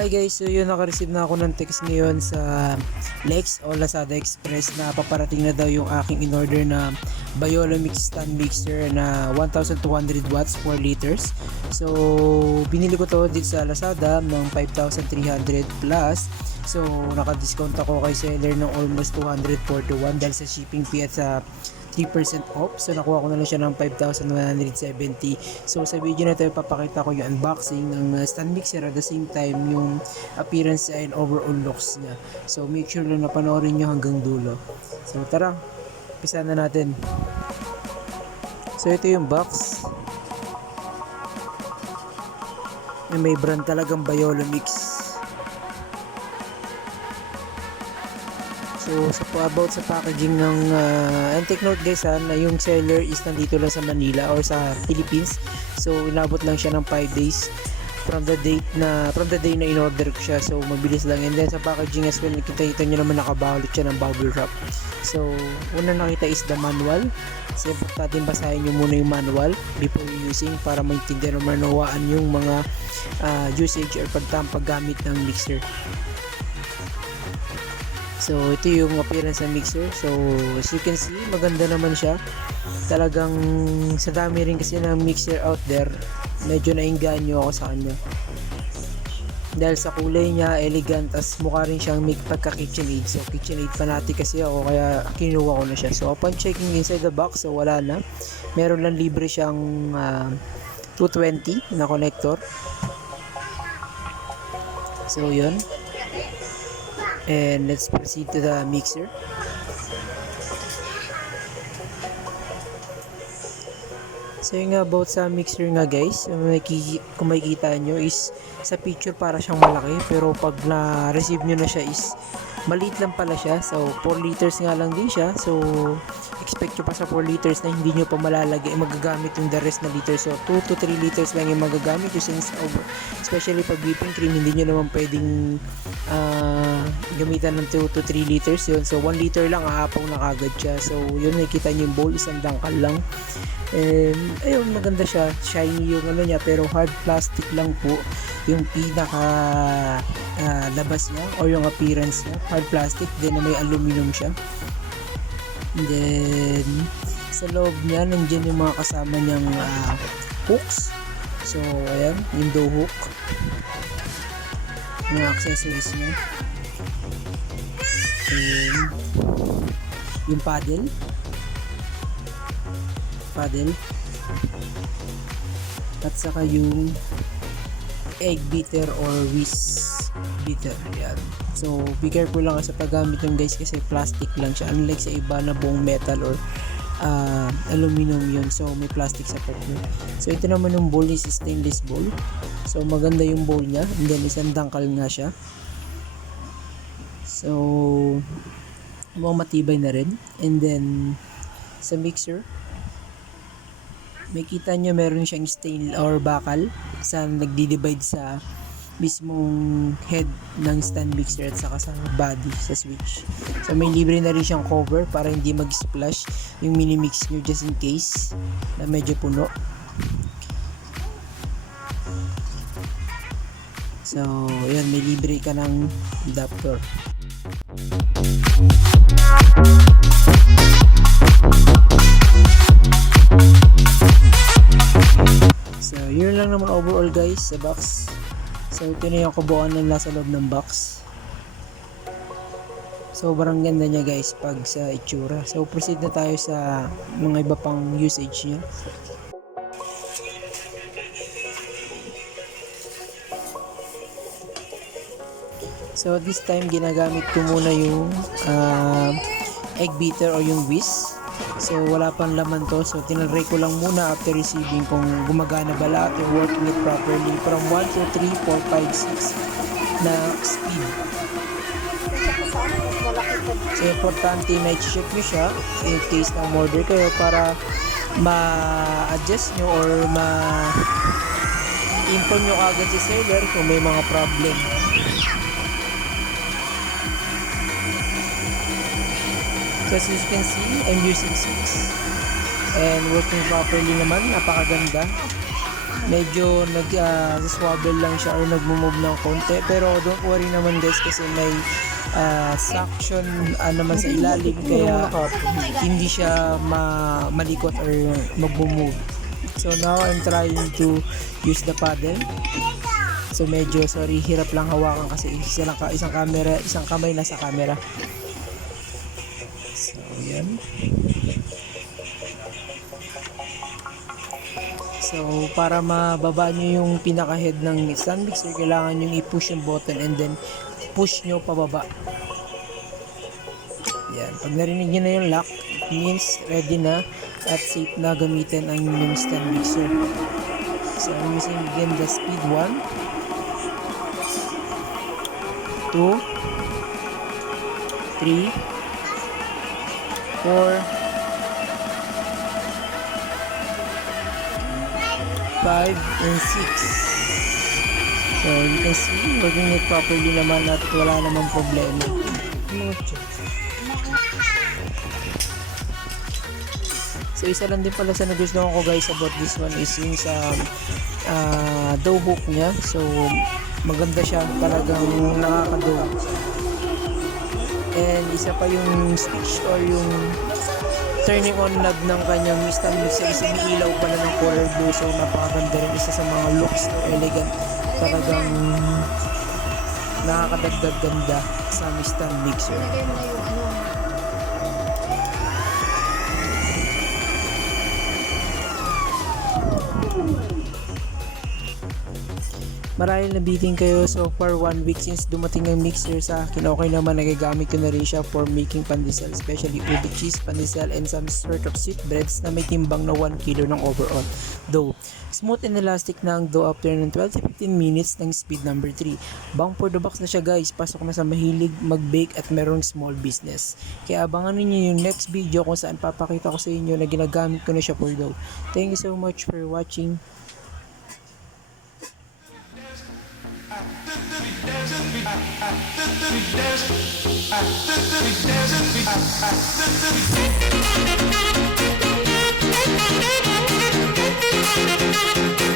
Hi guys, so yun, naka-receive na ako ng text ngayon sa Lex o Lazada Express na paparating na daw yung aking in-order na BiolomixStandmixer na 1200 watts 4 liters. So binili ko to dito sa Lazada ng 5,300 plus. So naka-discount ako kay seller ng almost 241 dahil sa shipping fee at sa 3% off. So nakuha ko na lang siya ng 5,170. So sa video na ito papakita ko yung unboxing ng Standmixer at the same time yung appearance and overall looks niya. So make sure lang na panoorin nyo hanggang dulo. So tara, umpisa na natin. So ito yung box. May brand talagang Biolomix. So about sa packaging ng and take note guys na yung seller is nandito lang sa Manila or sa Philippines. So inabot lang siya ng 5 days from the day na in-order ko siya. So mabilis lang. And then sa packaging as well, nakita nyo naman nakabalot siya ng bubble wrap. So una nakita is the manual. So importante basahin nyo muna yung manual before using para maintindihan o manawaan yung mga usage or paggamit ng mixer. So ito yung appearance ng mixer. So as you can see, maganda naman siya. Talagang sa dami rin kasi ng mixer out there, medyo nainganyo ako sa kanya. Dahil sa kulay niya, elegant, as mukha rin siyang may pagka KitchenAid. So KitchenAid fanatic kasi ako, kaya kinuha ko na siya. So upon checking inside the box, so wala na. Meron lang libre siyang 220 na connector. So yun. And let's proceed to the mixer. So yung about sa mixer nga guys, kung makikita nyo is sa picture para siyang malaki, pero pag na-receive nyo na siya is maliit lang pala siya. So 4 liters nga lang din siya. So expect nyo pa sa 4 liters na hindi nyo pa malalagay, magagamit yung the rest na liters. So 2 to 3 liters lang yung magagamit yung since especially pag whipping cream, hindi nyo naman pwedeng gamitan ng 2 to 3 liters yun. So 1 liter lang, aapaw na kagad siya. So yun, nakikita nyo yung bowl, isang dangkal lang. And ayun, maganda siya, shiny yung ano niya, pero hard plastic lang po yung pinaka labas niya or yung appearance niya, hard plastic, then may aluminum siya. And then sa loob niya nandiyan yung mga kasama niyang hooks. So ayan, window hook, mga accessories niya, and yung paddle at saka yung egg beater or whisk beater. Yan. So be careful lang sa paggamit yung guys kasi plastic lang siya, unlike sa iba na buong metal or aluminum yun. So may plastic sa part niya. So ito naman yung bowl is stainless bowl. So maganda yung bowl niya, and then isang dangkal nga siya. So mukhang matibay na rin. And then sa mixer, makita nyo meron siyang stain or bakal sa nagdi-divide sa mismong head ng stand mixer at saka sa body sa switch. So may libre na rin siyang cover para hindi mag-splash yung mini mix nyo just in case na medyo puno. So yan, may libre ka ng adapter. So yun lang naman overall guys sa box. So ito na yung kabuuan ng nasa loob ng box. Sobrang ganda niya guys pag sa itsura. So proceed na tayo sa mga iba pang usage niya. So this time ginagamit ko muna yung egg beater o yung whisk. So wala pang laman to, so tinalray ko lang muna after receiving kung gumagana ba lahat, working it properly from 1 to 3, 4, 5, 6 na speed. So importante na i-check nyo siya in case na order kayo para ma-adjust nyo or ma-inform nyo agad si seller kung may mga problem. So as you can see, I'm using 6 and working properly naman, napakaganda. medyo swavel lang siya or nagmo-move ng konti, pero don't worry naman guys kasi may suction naman sa ilalim kaya hindi siya malikot or magmo-move. So now I'm trying to use the paddle. So medyo hirap lang hawakan kasi isang kamay nasa camera. So yan. So para mababa nyo yung pinaka-head ng stand mixer, kailangan nyo i-push yung button and then push nyo pababa. Yan. Pag narinig nyo na yung lock, it means ready na at safe na gamitin ang inyong stand mixer. So I'm using again the speed 1, 2, 3, 4, 5 and 6. So you can see working it properly naman at wala namang problema. So isa lang din pala sa nagustuhan ko guys about this one is yung sa dough hook niya. So maganda siya, talagang nakaka-dough. And isa pa yung switch or yung turning on knob ng kanyang stand mixer is umiilaw pala ng color blue. So napakaganda rin, isa sa mga looks or elegant, talagang nakakadagdag ganda sa stand mixer. Marahil nabitin kayo. So for 1 week since dumating ang mixer sa akin, okay naman, nagagamit ko na rin siya for making pandesal, especially ube cheese, pandesal, and some sort of sweet breads na may timbang na 1 kilo ng overall dough. Smooth and elastic na ang dough after ng 12 to 15 minutes ng speed number 3. Bang for the box na siya guys, pasok na sa mahilig mag-bake at merong small business. Kaya abangan niyo yung next video kung saan papakita ko sa inyo na ginagamit ko na siya for dough. Thank you so much for watching. We dance.